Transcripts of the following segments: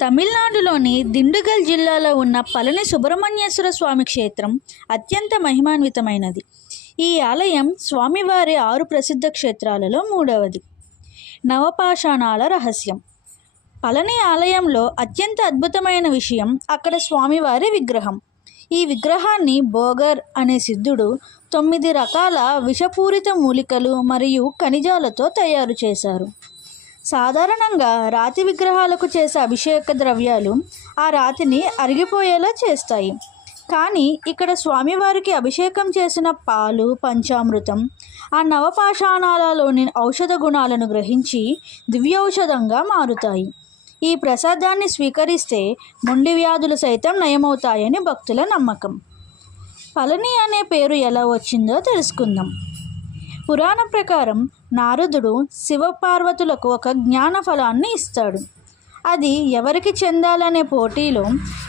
తమిళనాడులోని దిండుగల్ జిల్లాలో ఉన్న పళని సుబ్రహ్మణ్యేశ్వర స్వామి క్షేత్రం అత్యంత మహిమాన్వితమైనది. ఈ ఆలయం స్వామివారి 6 ప్రసిద్ధ క్షేత్రాలలో మూడవది. నవపాషాణాల రహస్యం. పళని ఆలయంలో అత్యంత అద్భుతమైన విషయం అక్కడ స్వామివారి విగ్రహం. ఈ విగ్రహాన్ని బోగర్ అనే సిద్ధుడు 9 రకాల విషపూరిత మూలికలు మరియు ఖనిజాలతో తయారు చేశారు. సాధారణంగా రాతి విగ్రహాలకు చేసే అభిషేక ద్రవ్యాలు ఆ రాతిని అరిగిపోయేలా చేస్తాయి. కానీ ఇక్కడ స్వామివారికి అభిషేకం చేసిన పాలు, పంచామృతం ఆ నవపాషాణాలలోని ఔషధ గుణాలను గ్రహించి దివ్యౌషధంగా మారుతాయి. ఈ ప్రసాదాన్ని స్వీకరిస్తే మొండి వ్యాధులు సైతం నయమవుతాయని భక్తుల నమ్మకం. పళని అనే పేరు ఎలా వచ్చిందో తెలుసుకుందాం. పురాణం ప్రకారం నారదుడు శివపార్వతులకు ఒక జ్ఞాన ఫలాన్ని ఇస్తాడు. అది ఎవరికి చెందాలనే పోటీలో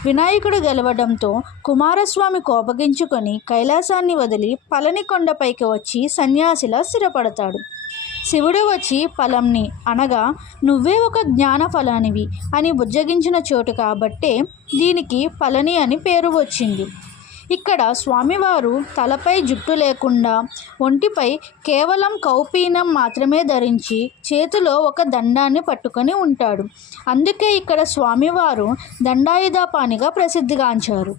వినాయకుడు గెలవడంతో కుమారస్వామి కోపగించుకొని కైలాసాన్ని వదిలి పళని కొండపైకి వచ్చి సన్యాసిలా స్థిరపడతాడు. శివుడు వచ్చి ఫలంని అనగా నువ్వే ఒక జ్ఞాన ఫలానివి అని బుజ్జగించిన చోటు కాబట్టే దీనికి పళని అని పేరు వచ్చింది. ఇక్కడ స్వామివారు తలపై జుట్టు లేకుండా ఒంటిపై కేవలం కౌపీనం మాత్రమే ధరించి చేతిలో ఒక దండాన్ని పట్టుకొని ఉంటాడు. అందుకే ఇక్కడ స్వామివారు దండాయుధపాణిగా ప్రసిద్ధిగాంచారు.